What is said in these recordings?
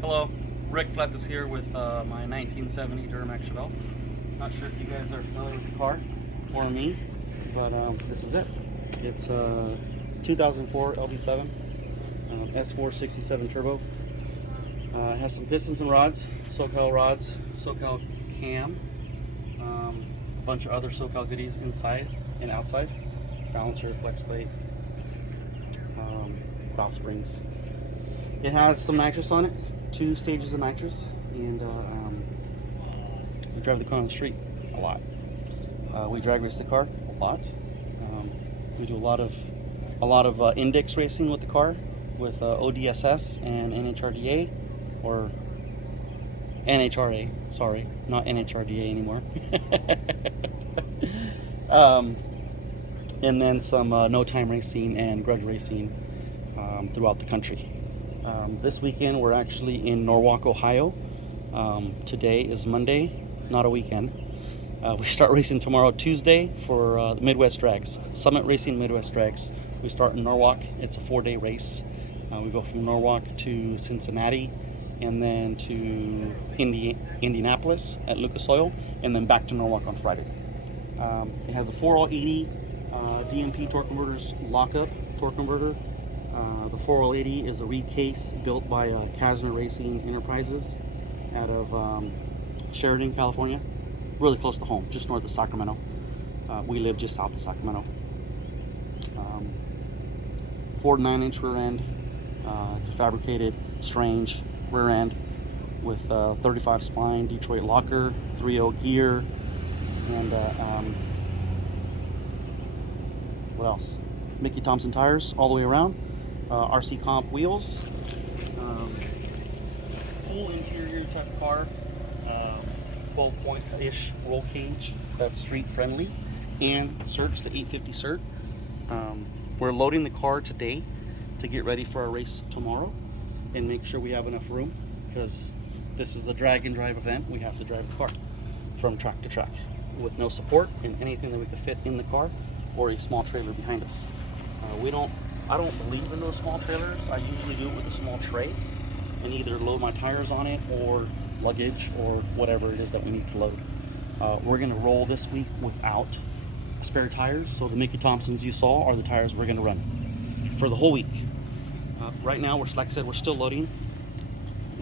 Hello, Rick Flettis here with my 1970 Duramax Chevelle. Not sure if you guys are familiar with the car or me, but this is it. It's a 2004 LB7 S467 turbo. It has some pistons and rods, SoCal cam, a bunch of other SoCal goodies inside and outside, balancer, flex plate, valve springs. It has some nitrous on it, 2 stages of nitrous, and we drive the car on the street a lot. We drag race the car a lot. We do a lot of index racing with the car, with ODSS and NHRDA, or NHRA. Sorry, not NHRDA anymore. And then some no time racing and grudge racing throughout the country. This weekend we're actually in Norwalk, Ohio. Today is Monday, not a weekend. We start racing tomorrow, Tuesday, for the Midwest Drags, Summit Racing Midwest Drags. We start in Norwalk. It's a 4-day race. We go from Norwalk to Cincinnati, and then to Indianapolis at Lucas Oil, and then back to Norwalk on Friday. It has a 4L80 DMP torque converters lockup torque converter. The 4L80 is a reed case built by Kasner Racing Enterprises out of Sheridan, California, really close to home, just north of Sacramento. We live just south of Sacramento. Ford 9-inch rear end. It's a fabricated strange rear end with 35 spline Detroit locker, 3.0 gear, and what else? Mickey Thompson tires all the way around. RC comp wheels. Full interior type of car. 12-point-ish roll cage that's street friendly, and certs to 850 cert. We're loading the car today to get ready for our race tomorrow and make sure we have enough room, because this is a drag and drive event. We have to drive the car from track to track with no support and anything that we could fit in the car, or a small trailer behind us. I don't believe in those small trailers. I usually do it with a small tray and either load my tires on it or luggage or whatever it is that we need to load. We're going to roll this week without spare tires, so the Mickey Thompsons you saw are the tires we're going to run for the whole week. Right now, like I said, we're still loading,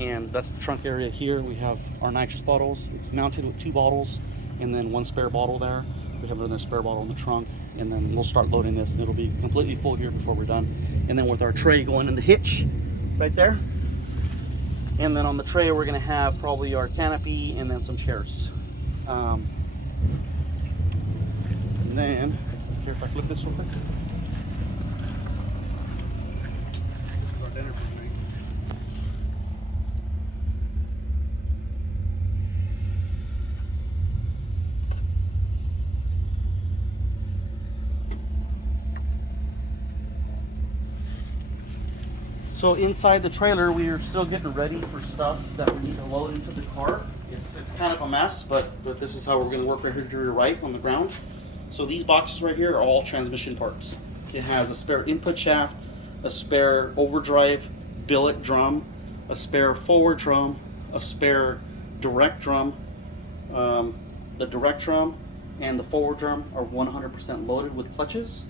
and that's the trunk area here. We have our nitrous bottles. It's mounted with 2 bottles and then 1 spare bottle there. We have another spare bottle in the trunk, and then we'll start loading this, and it'll be completely full here before we're done. And then with our tray going in the hitch right there, and then on the tray we're going to have probably our canopy and then some chairs. And then, here, if I flip this real quick. This is our dinner for tonight. So inside the trailer, we are still getting ready for stuff that we need to load into the car. It's kind of a mess, but this is how we're going to work right here to your right on the ground. So these boxes right here are all transmission parts. It has a spare input shaft, a spare overdrive billet drum, a spare forward drum, a spare direct drum. The direct drum and the forward drum are 100% loaded with clutches.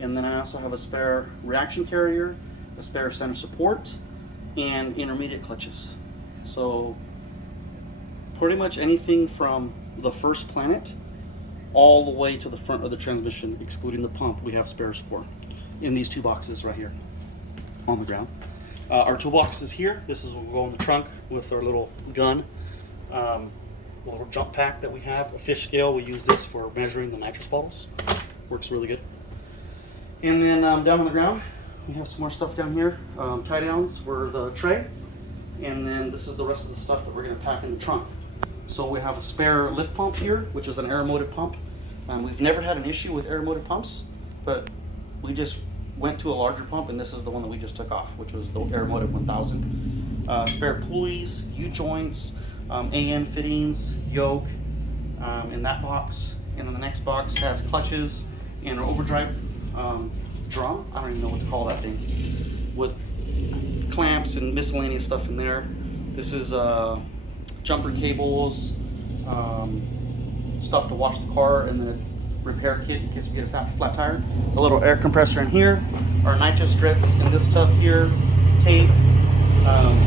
And then I also have a spare reaction carrier, a spare center support, and intermediate clutches. So pretty much anything from the first planet all the way to the front of the transmission, excluding the pump, we have spares for in these 2 boxes right here on the ground. Our toolbox is here. This is what will go in the trunk with our little gun, a little jump pack that we have, a fish scale. We use this for measuring the nitrous bottles. Works really good. And then down on the ground, we have some more stuff down here, tie downs for the tray, and then this is the rest of the stuff that we're going to pack in the trunk. So we have a spare lift pump here, which is an aeromotive pump. We've never had an issue with aeromotive pumps, but we just went to a larger pump, and this is the one that we just took off, which was the aeromotive 1000. Spare pulleys, U-joints, AN fittings, yoke in that box, and then the next box has clutches and an overdrive drum. I don't even know what to call that thing, with clamps and miscellaneous stuff in there. This is jumper cables, stuff to wash the car, and the repair kit in case we get a flat tire. A little air compressor in here, our nitrous strips in this tub here, tape,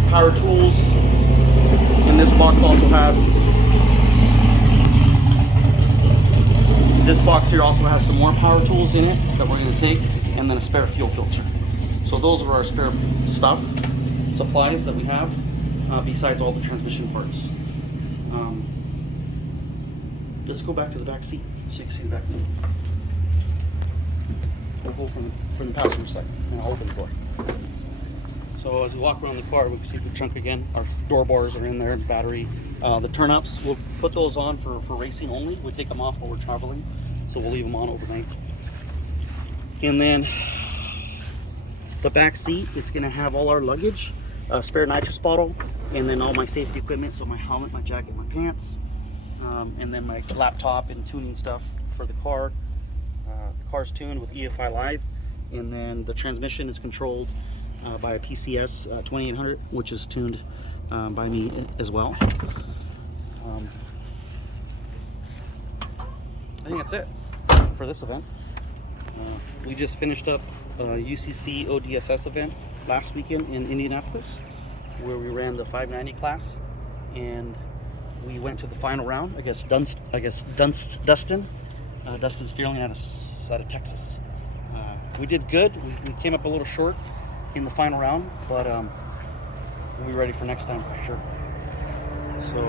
power tools. And this box also has, this box here also has some more power tools in it that we're going to take, and then a spare fuel filter. So those are our spare stuff, supplies that we have, besides all the transmission parts. Let's go back to the back seat so you can see the back seat. We'll go from the passenger side, and I'll open the door. So as we walk around the car, we can see the trunk again. Our door bars are in there, battery. The turn-ups, we'll put those on for racing only. We take them off while we're traveling, so we'll leave them on overnight. And then the back seat, it's gonna have all our luggage, a spare nitrous bottle, and then all my safety equipment, so my helmet, my jacket, my pants, and then my laptop and tuning stuff for the car. The car's tuned with EFI Live, and then the transmission is controlled by a PCS 2800, which is tuned by me as well. I think that's it for this event. We just finished up a UCC ODSS event last weekend in Indianapolis, where we ran the 590 class, and we went to the final round. Dustin Sterling out of Texas. We did good. We came up a little short in the final round, but we'll be ready for next time for sure. So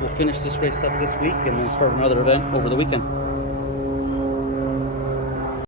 we'll finish this race up this week and then start another event over the weekend.